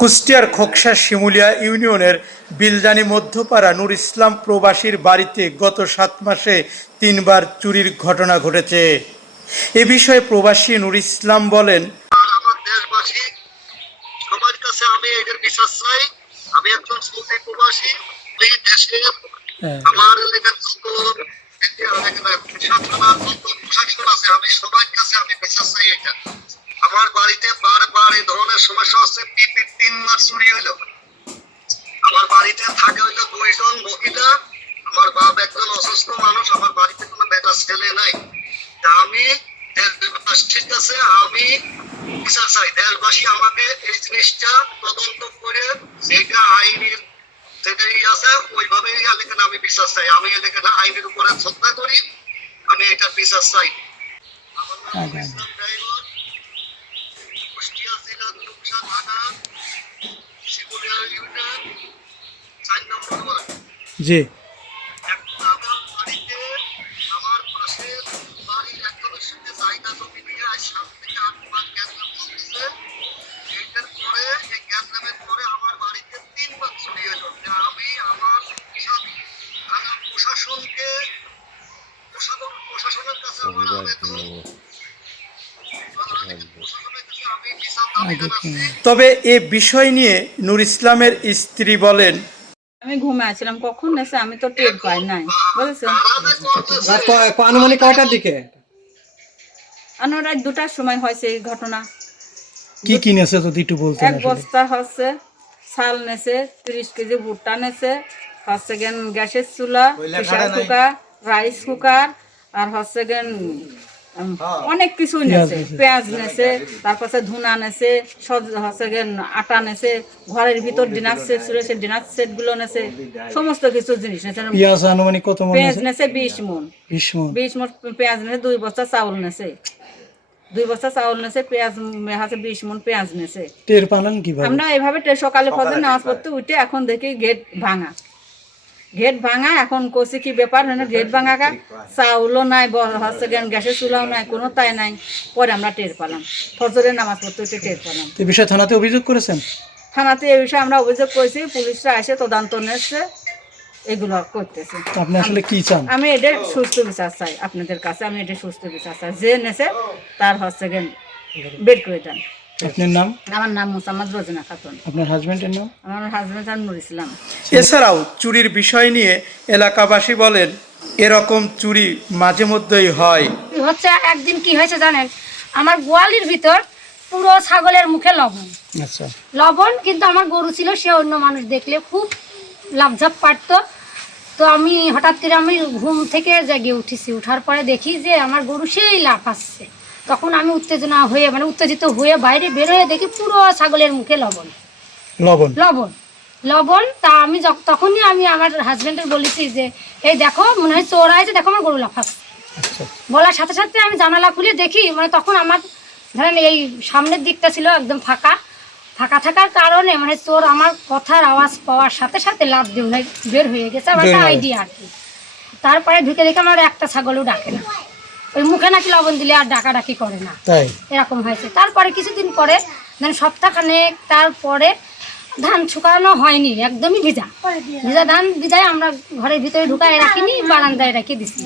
কুষ্টিয়ার খোকসা শিমুলিয়া ইউনিয়নের বিলজানি মধ্যপাড়া নুর ইসলাম প্রবাসীর বাড়িতে গত 7 মাসে 3বার চুরির ঘটনা ঘটেছে। এ বিষয়ে প্রবাসী নুর ইসলাম বলেন, আমার দেশবাসী সবার কাছে আমি এটার বিশ্বাস চাই। আমি একজন সৌদি প্রবাসী, এই দেশে আমার প্রশাসন আছে, আমি সবার কাছে আমি বিশ্বাস চাই। এটা আমার বাড়িতে বারবার এই ধরনের সমস্যা হচ্ছে। 3বার চুরি হইলো। আমার বাড়িতে থাকে হইলো 2 জন মহিলা, আমার বাপ একজন অসুস্থ মানুষ, আমার বাড়িতে কোনো বেটা ছেলে নাই। তা আমি দেশবাসীর কাছে আমি বিচার চাই। দেশবাসী আমাকে এই জিনিসটা তদন্ত করে যেটা আইনের যেটাই আছে ওইভাবে আমি বিচার চাই। আমি এখানে আইনের উপরে শ্রদ্ধা করি, আমি এটা বিচার চাই। আমার নাম ইসলাম ড্রাইভার, কুষ্টিয়া জেলা খোকসা থানা, শিমুলিয়া ইউনিয়ন, 4 নম্বর ওয়ার্ড। জি, আমার বাড়িতে আমার পাশে বাড়ির একজনের সঙ্গে জায়গা জমি নিয়ে আজ 7 থেকে 8 মাস গ্যাসলাম চলতেছে। এইটার পরে এই গ্যাসলামের পরে আমার বাড়িতে 3বার চুরি হলো। আমি আমার থানা প্রশাসনকে প্রশাসনের কাছে আমার আবেদন, প্রশাসনের কাছে আমি বিচার দাবি জানাচ্ছি। তবে এ বিষয় নিয়ে নুর ইসলামের স্ত্রী বলেন, আমি ঘুমাইছিলাম, কখন এসে আমি তো টের পাই নাই, বুঝেছেন। আনুমানিক কয়টার দিকে? রাত 2টার সময় হয়েছে এই ঘটনা। কি কিনেছে যদি একটু বলতেন? 1 বস্তা হচ্ছে চাল নেছে, 30 কেজি ভুট্টা নেছে, হচ্ছে গেন গ্যাসের চুলা, প্রেসার কুকার, রাইস কুকার, আর হচ্ছে গেন অনেক কিছু নেছে। পেঁয়াজ নেছে, তারপরে ধুনা নেছে, হচ্ছে গেন আটা নেছে, ঘরের ভিতর ডিনার সেট ছিল সেই ডিনার সেট গুলো নেছে, সমস্ত কিছু জিনিস নেছে। পেঁয়াজ আনুমানিক কত মণ? পেঁয়াজ নেছে 20 মণ। 20 মণ পেঁয়াজ নেছে। 2 বস্তা চাউল নেছে, 2 বস্তা চাউল নেছে। পেঁয়াজ আছে 20 মণ পেঁয়াজ নেছে। টের পালেন কিভাবে? আমরা এভাবে সকালে ফজর নামাজ পড়তে উঠে এখন দেখি গেট ভাঙা। এখন কষি কি ব্যাপার, গেট ভাঙা, চাউলও নাই, হচ্ছে গ্যাসের চুলাও নাই, কোনো তাই নাই। পরে আমরা টের পেলাম, ফজরের নামাজ পড়তে উঠে টের পেলাম। এই বিষয়ে থানাতে অভিযোগ করেছেন? থানাতে এই বিষয়ে আমরা অভিযোগ করেছি, পুলিশরা এসে তদন্ত নিচ্ছে, এগুলো করতেছে। আপনি আসলে কি চান? আমি এদের সুস্থ বিচার চাই আপনাদের কাছে, আমি এদের সুস্থ বিচার চাই। যে নেছে তার হচ্ছে বের করে দেন। আপনার নাম? আমার নাম মোসাম্মদ রোজিনা খাতুন। আপনার হাজবেন্ডের নাম? আমার হাজবেন্ড নুর ইসলাম। এছাড়াও চুরির বিষয় নিয়ে এলাকাবাসী বলেন, এরকম চুরি মাঝে মধ্যেই হয়। হচ্ছে একদিন কি হয়েছে জানেন, আমার গোয়ালির ভিতর পুরো ছাগলের মুখে লবণ। আচ্ছা। লবণ, কিন্তু আমার গরু ছিল, সে অন্য মানুষ দেখলে খুব লাফঝাপ পারতো। তো আমি হঠাৎ করে আমি ঘুম থেকে জেগে উঠেছি, উঠার পরে দেখি যে আমার গরু সেই লাফাচ্ছে। তখন আমি উত্তেজিত হয়ে বাইরে বেরোয় দেখি পুরো ছাগলের মুখে লবণ। তা আমি তখনই আমি আমার হাজবেন্ডের বলেছি যে এই দেখো, মনে হয় চোর আছে, দেখো আমার গরু লাফাচ্ছে। বলার সাথে সাথে আমি জানালা খুলে দেখি, তখন আমার ধরেন এই সামনের দিকটা ছিল একদম ফাঁকা থাকার কারণে চোর আমার কথার আওয়াজ পাওয়ার সাথে সাথে লাফ দিয়ে বের হয়ে গেছে। আমার একটা আইডিয়া আর কি। তারপরে ঢুকে দেখে আমার একটা ছাগলও ডাকে না, ওই মুখে নাকি লবণ দিলে আর ডাকাডাকি করে না, এরকম হয়েছে। তারপরে কিছুদিন পরে সপ্তাহখানেক তারপরে ধান শুকানো হয়নি, একদমই ভিজা ধান ভিজায় আমরা ঘরের ভিতরে ঢুকায় রাখিনি, বারান্দায় রেখে দিছি।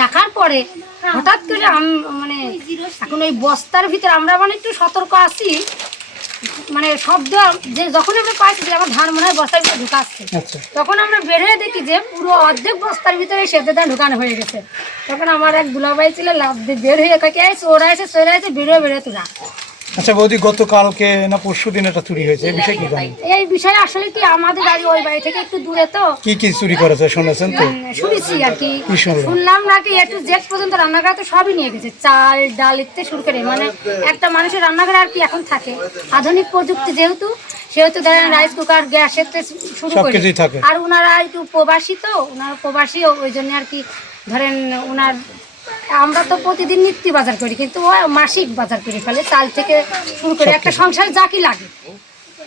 রাখার পরে হঠাৎ করে এখন ওই বস্তার ভিতরে আমরা একটু সতর্ক আছি, শব্দ যে যখন আমরা পাইছি যে আমার ধান মনে হয় বস্তার ভিতরে ঢুকাচ্ছে, তখন আমরা বেরিয়ে দেখি যে পুরো অর্ধেক বস্তার ভিতরে সেদ্ধ ধান ঢুকানো হয়ে গেছে। তখন আমার এক দুলাভাই ছিল, লাভ দিয়ে বের হয়ে চোর আছে বেরোয় তোরা। আচ্ছা বৌদি, গতকালকে না পরশু দিন একটা চুরি হয়েছে, এই বিষয়ে কি জানেন? এই বিষয়ে আসলে কি আমাদের বাড়ি ওই বাড়ি থেকে একটু দূরে, তো কি চুরি করেছে শুনেছেন? তো শুনেছি আর কি, শুনলাম নাকি একটু জেট পর্যন্ত রান্নাঘর তো সবই নিয়ে গেছে, চাল ডাল ইত্যাদি শুরু করে। একটা মানুষের রান্নাঘরে আর কি এখন থাকে আধুনিক প্রযুক্তি সেহেতু ধরেন রাইস কুকার, গ্যাসের শুরু করে। আর ওনারা একটু প্রবাসী, তো ওনারা প্রবাসী, ওই জন্য আর কি ধরেন আমরা তো প্রতিদিন নিত্য বাজার করি, কিন্তু ও মাসিক বাজার করে ফেলে, চাল থেকে শুরু করে একটা সংসার যা কি লাগে,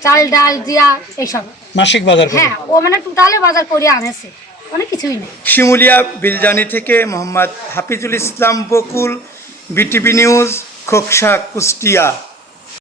চাল ডাল দিয়া এইসব মাসিক বাজার। হ্যাঁ, ও টোটালে বাজার করে আনেছে, অনেক কিছুই নেই। শিমুলিয়া বিলজানি থেকে মোহাম্মদ হাফিজুল ইসলাম বকুল, বিটিভি নিউজ, খোকসা, কুষ্টিয়া।